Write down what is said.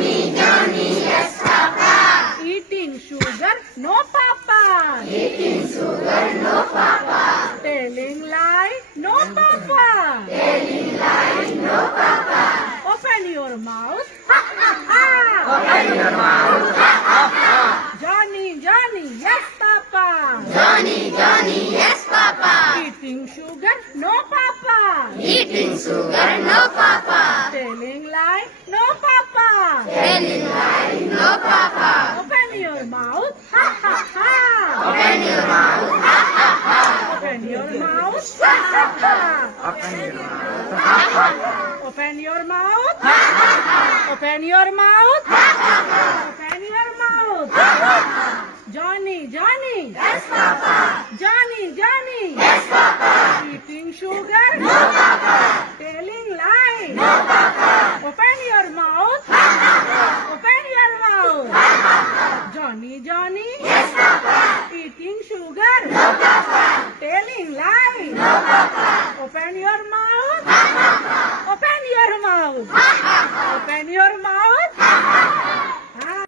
Johnny, yes, Papa. Eating sugar, no, Papa. Eating sugar, no, Papa. Telling lie, no, Papa. Telling lie, no, Papa. Open your mouth, ha, ha, ha. Open your mouth, ha, ha, ha. Johnny, yes, Papa. Johnny, yes, Papa. Eating sugar, no, Papa. Eating sugar, no, Papa. Telling lie, no, Papa. Telling lie, no, Papa. Open your mouth, ha, ha, ha. Open your mouth, ha, ha, ha. Open your mouth, ha, ha, ha. Open your mouth, ha, ha, ha. Open your mouth, Ha, ha, ha. open your mouth, Ha, ha, ha. open your mouth. Ha, ha, ha. Johnny, Yes, Papa. Johnny, Yes, Papa. eating sugar, No, Papa. telling lie. No, Papa. Open your mouth, Ha, ha, ha. open your mouth. Ha, ha, ha. Johnny, Yes, Papa. eating sugar, No, Papa. telling lie. No, Papa. Open your mouth, Ha, ha, ha. open your mouth, Ha, ha, ha. open your mouth.